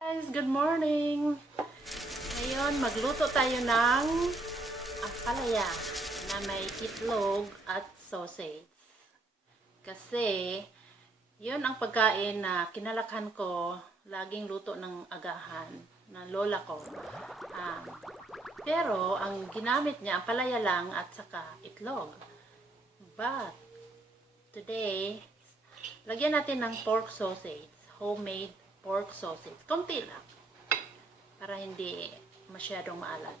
Guys, good morning! Ngayon, magluto tayo ng ampalaya na may itlog at sausage. Kasi, yun ang pagkain na kinalakhan ko, laging luto ng agahan ng lola ko. Pero, ang ginamit niya, ampalaya lang at saka itlog. But, today, lagyan natin ng pork sausage, homemade pork sausage. Konti lang. Para hindi masyadong maalat.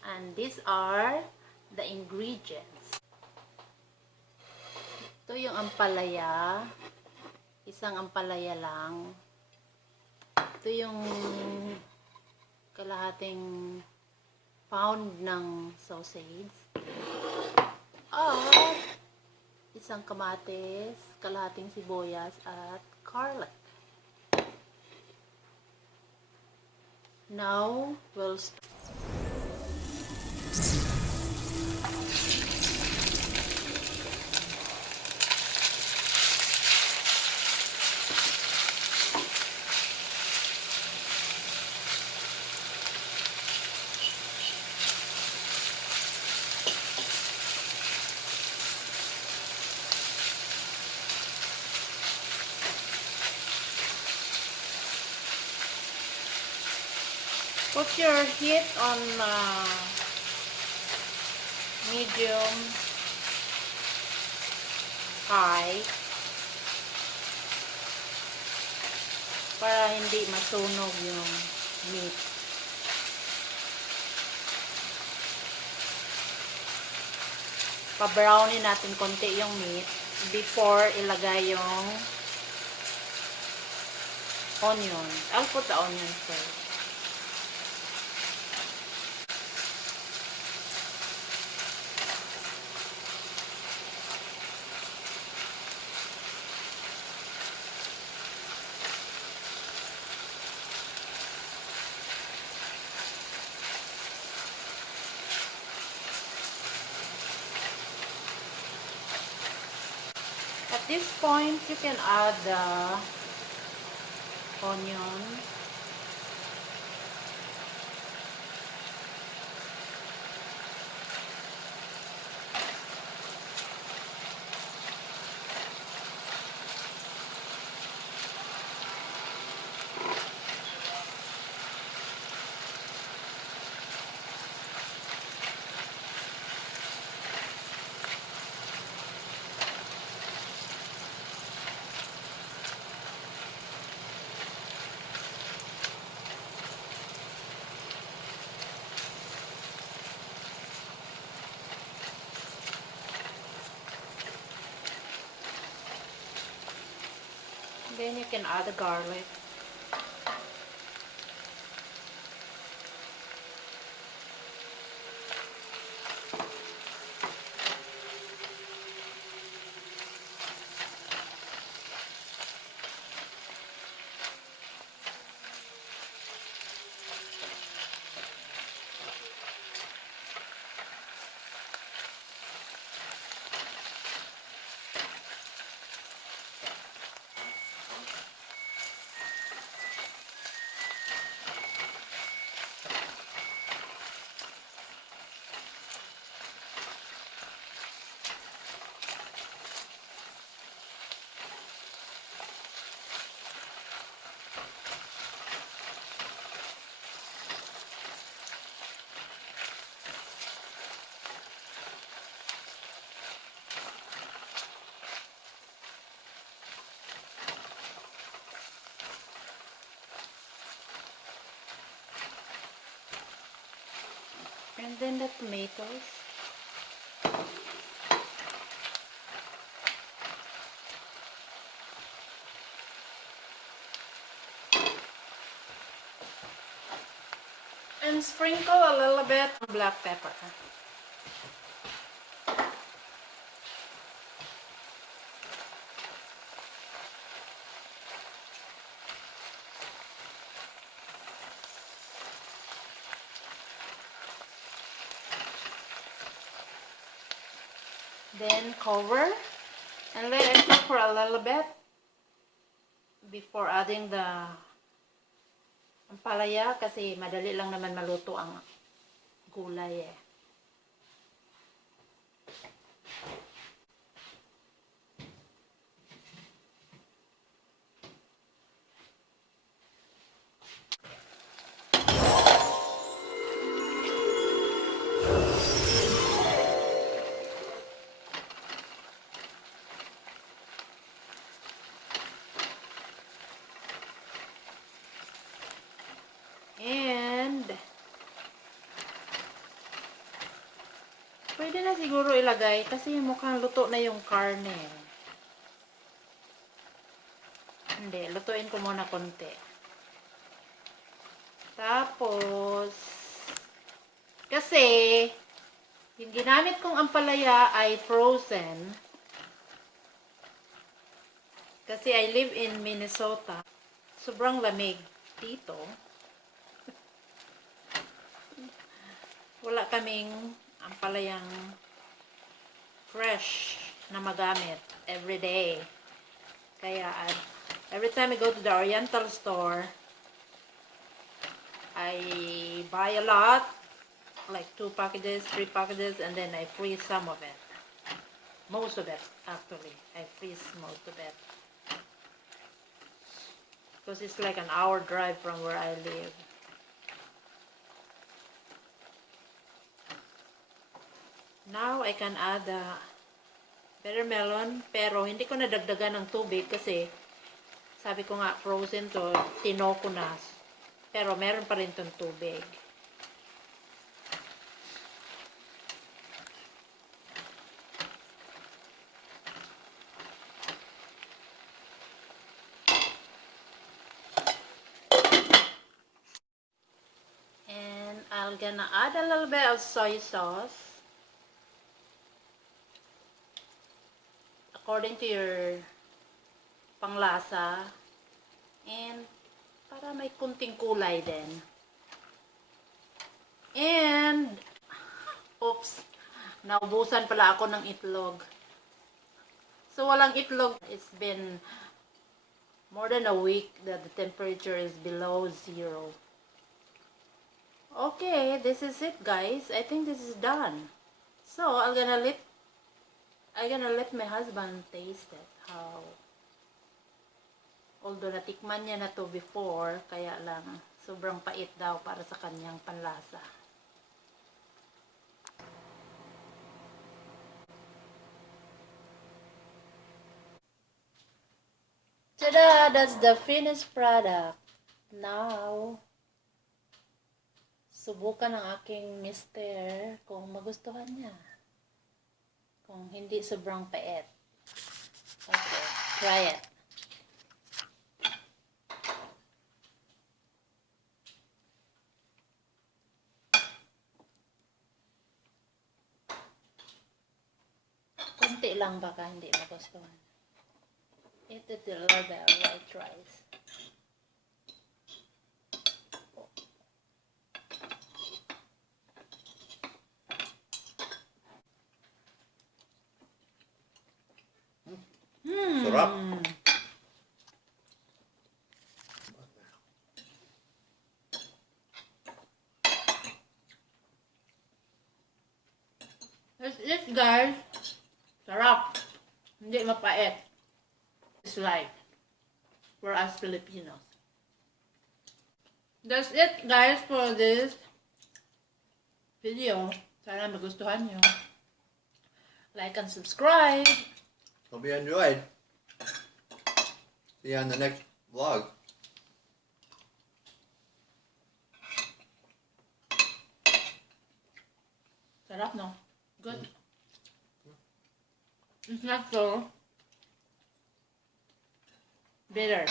And these are the ingredients. Ito yung ampalaya. Isang ampalaya lang. Ito yung kalahating pound ng sausage. At isang kamatis, kalahating sibuyas, at garlic. Now, we'll start. Put your heat on medium high para hindi masunog yung meat. Pa-brownin natin konti yung meat before ilagay yung onion. I'll put the onion first. At this point, you can add the onion. Then you can add the garlic. And then the tomatoes. And sprinkle a little bit of black pepper. Then cover and let it cook for a little bit before adding the Ampalaya kasi madali lang naman maluto ang gulay eh. And pwede na siguro ilagay kasi mukhang luto na yung karne. Hindi, lutuin ko muna konti. Tapos, kasi yung ginamit kong ampalaya ay frozen. Kasi I live in Minnesota. Sobrang lamig dito. Wala kaming ampalayang fresh na magamit every day. Kaya every time I go to the Oriental store, I buy a lot, like 2 packages, 3 packages, and then I freeze some of it. Most of it, actually. I freeze most of it. Because it's like an hour drive from where I live. Now, I can add better melon, pero hindi ko nadagdagan ng tubig kasi sabi ko nga, frozen to, tino ko na. Pero meron pa rin tong tubig. And I'm gonna add a little bit of soy sauce. According to your panglasa. And para may kunting kulay din. And oops, naubusan pala ako ng itlog. So walang itlog. It's been more than a week that the temperature is below 0. Okay, this is it guys. I think this is done. So I'm gonna let my husband taste it. How? Although natikman niya na to before, kaya lang sobrang pait daw para sa kanyang panlasa. Tada! That's the finished product. Now, subukan ng aking mister kung magustuhan niya. Kung hindi sobrang pait. Okay, try it. Kunti lang baka hindi magustuhan. Eat it a little bit of white rice. Sarap. That's it guys. Sarap. Hindi mapait. It's like for us Filipinos. That's it guys for this video. Sana magustuhan nyo. Like and subscribe. Hope you enjoyed. See you on the next vlog. Sarap no? Good. It's not so bitter.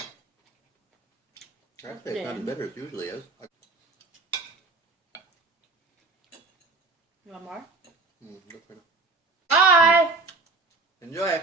Actually, it's not as bitter as it usually is. You want more? Good for now. Bye! Enjoy.